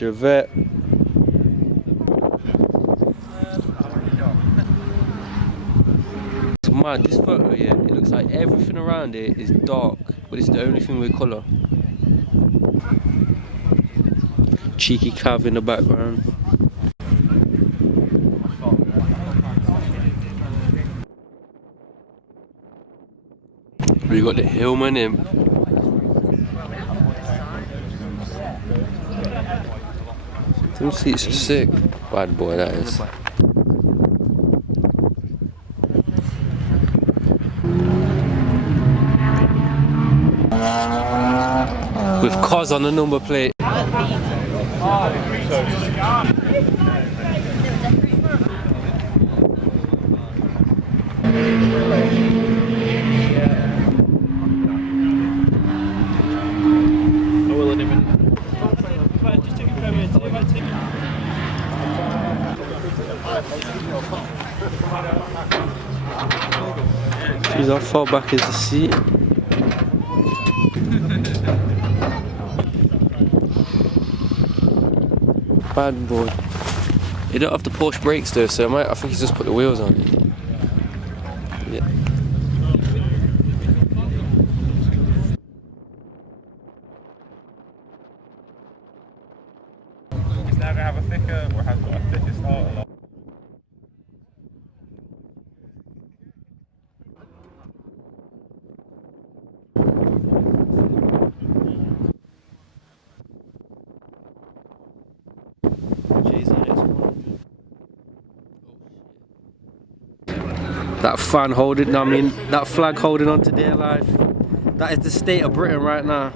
Chevette. It's mad, this photo, yeah, it looks like everything around it is dark, but it's the only thing with colour. Cheeky Cav in the background. We got the Hillman in. Them seats are sick. Bad boy, that is. With cars on the number plate. Jeez, how far back is the seat? Bad boy. You don't have the Porsche brakes though, so I think he's just put the wheels on. Yeah. It's now gonna have a thicker, or has got a thicker starter lock. That fan holding, I mean, that flag holding on to their life. That is the state of Britain right now.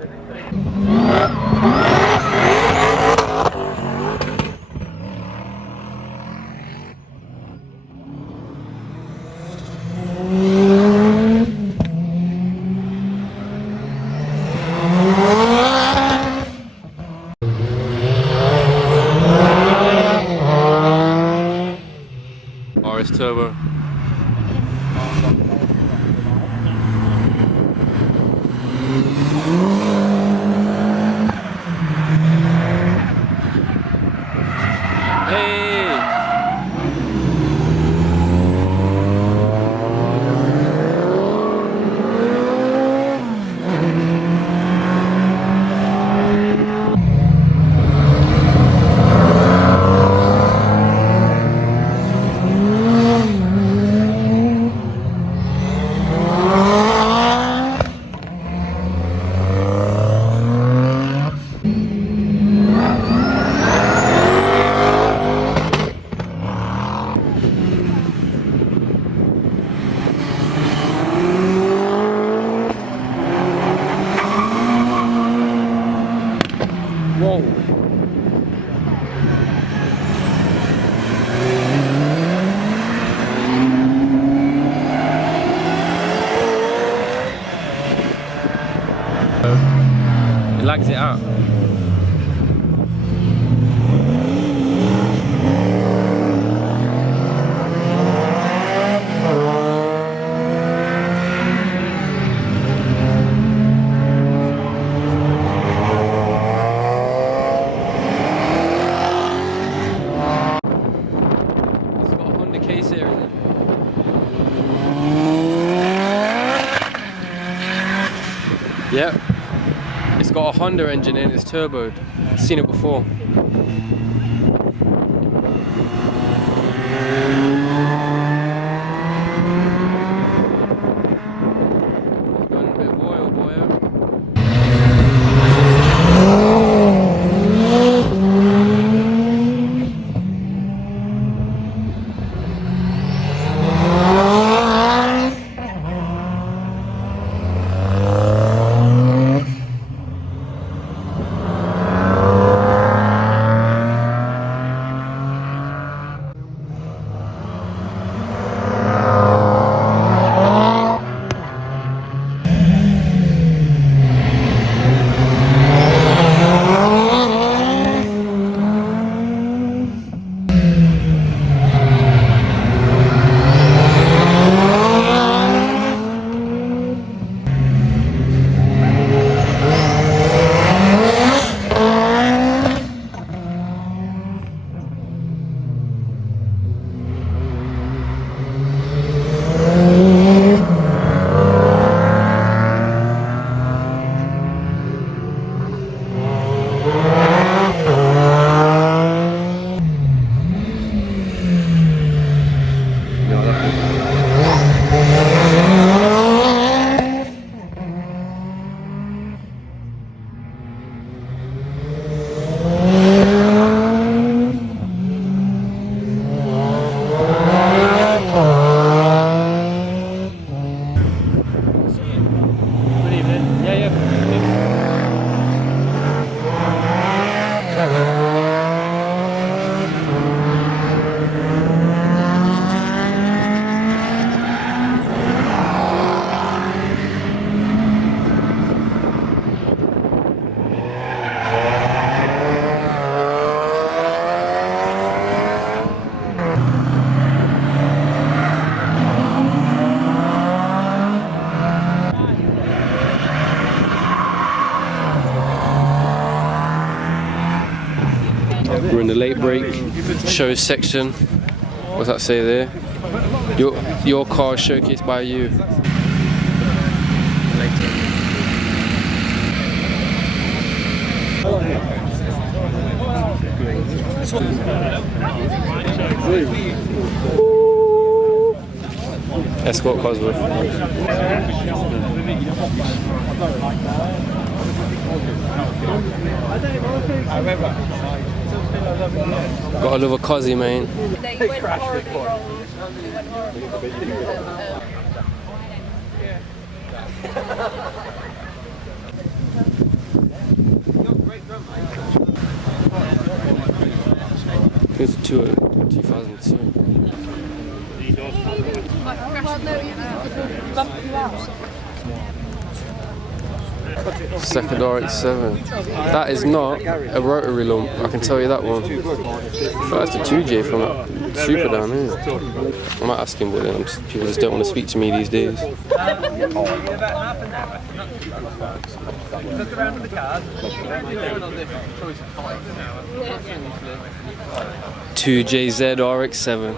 RS Turbo. Whoa. It lags it out. Yep, it's got a Honda engine in, it's turboed. I've seen it before. It's got a bit of oil, boy. brake show section. What's that say there? Your car is showcased by you. Escort Cosworth. Got another Cosy, man. It's 2002. Second RX-7. That is not a rotary lump, I can tell you that one. That's the 2J from that Super down here. I might ask him, but then people just don't want to speak to me these days. 2JZ RX-7.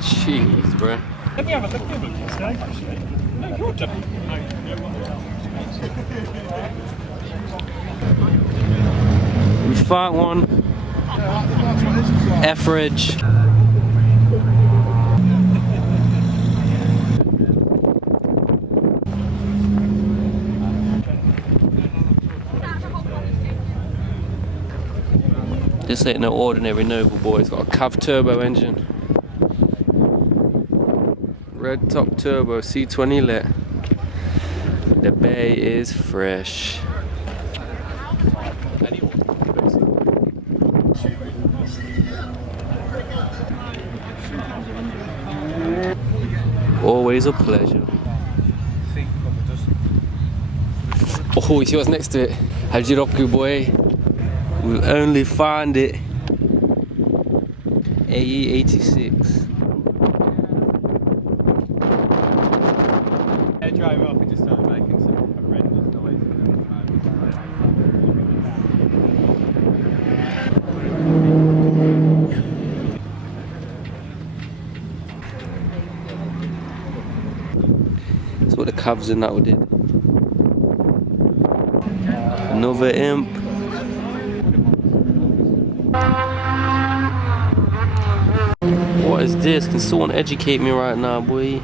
Jeez, bro. Let me have a look at it. No, you're done. We found one. Average. This ain't no ordinary Noble boy, it's got a cav turbo engine. Red top turbo, C20 lit. The bay is fresh. Always a pleasure. Oh, you see what's next to it? Hajiroku, boy. We'll only find it. AE 86. I drove off and just started making some horrendous noises. That's what the Cavs and that did. Another imp. What is this? Can someone educate me right now, boy?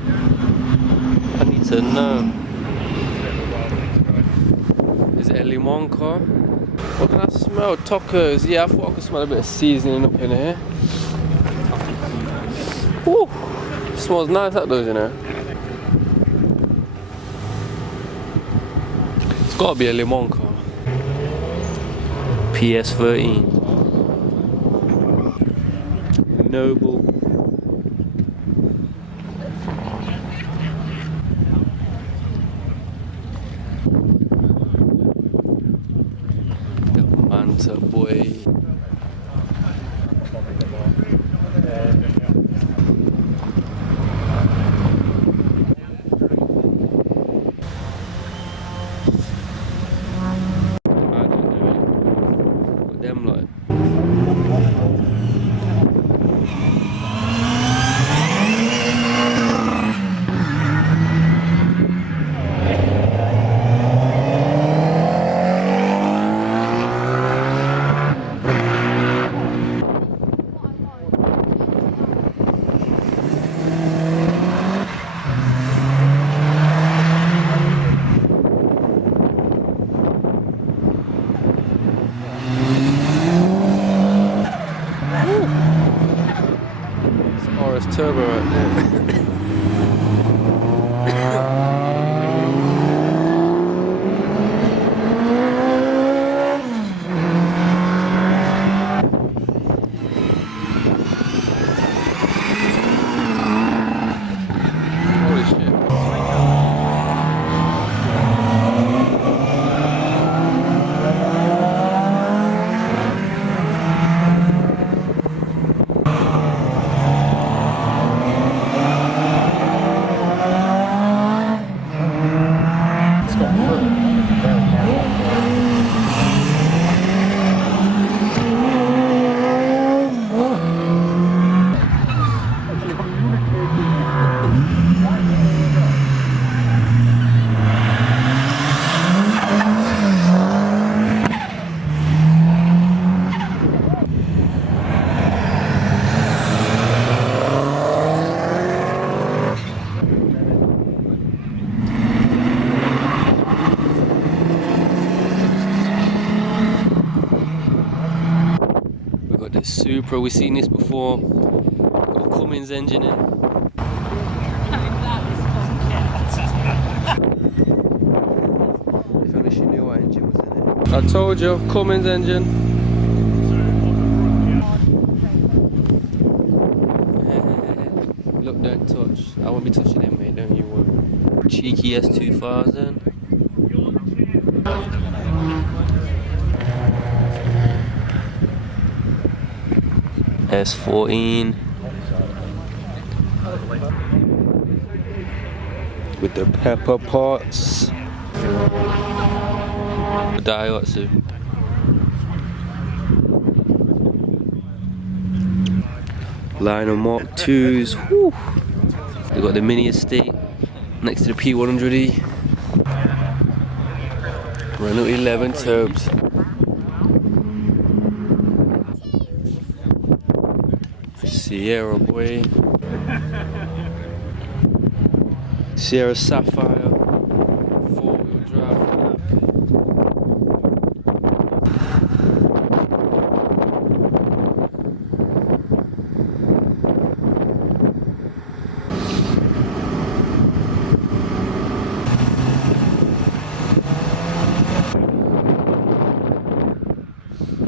I need to know. Is it a limon car? What can I smell? Tacos. Yeah, I thought I could smell a bit of seasoning up in here. Woo! Smells nice, that does, you know. It's gotta be a limon car. PS13. Noble. The Manta, boy. Them like RS Turbo right there. Holy shit. We've got this Supra, we've seen this before. Got a Cummins engine in. If only she knew what engine was in it. I told you, Cummins engine. Look, don't touch. I won't be touching it, mate, don't you worry. Cheeky S2000. S14 with the pepper pots, Daihatsu. Line of Mark 2s. Whew. They got the mini estate next to the P100E. Renault 11 turbs. Sierra, boy. Sierra Sapphire. 4-wheel drive.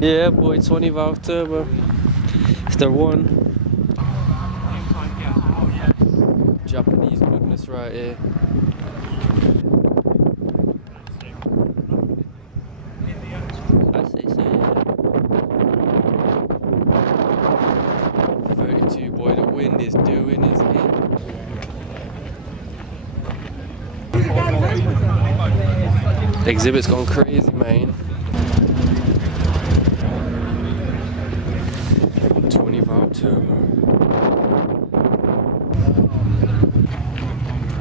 Yeah, boy, 20 valve turbo. It's the one. Japanese goodness right here. is doing his thing. The exhibit's gone crazy, man. 25 turbo.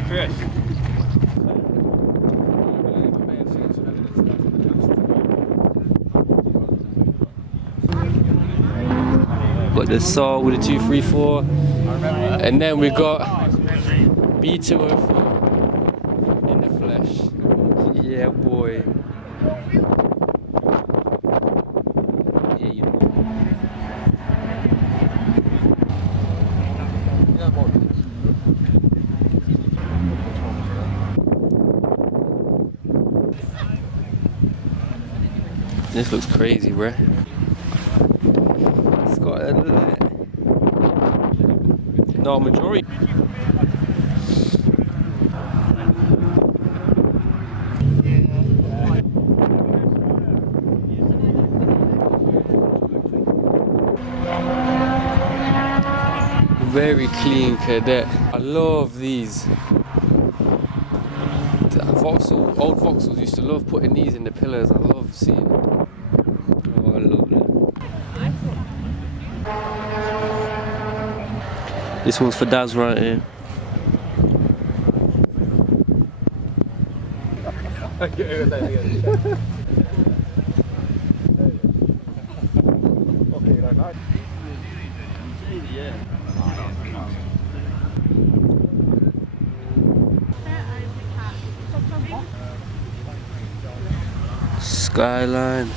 Chris. Got the Saw with a 234, and then we got B204 in the flesh. Yeah, boy. Yeah, you know. This looks crazy, bruh. It's got a no majority. Very clean cadet. I love these. Old Vauxhalls used to love putting these in the pillars. I love seeing it. Oh, I love that. This one's for Daz right here. Skyline.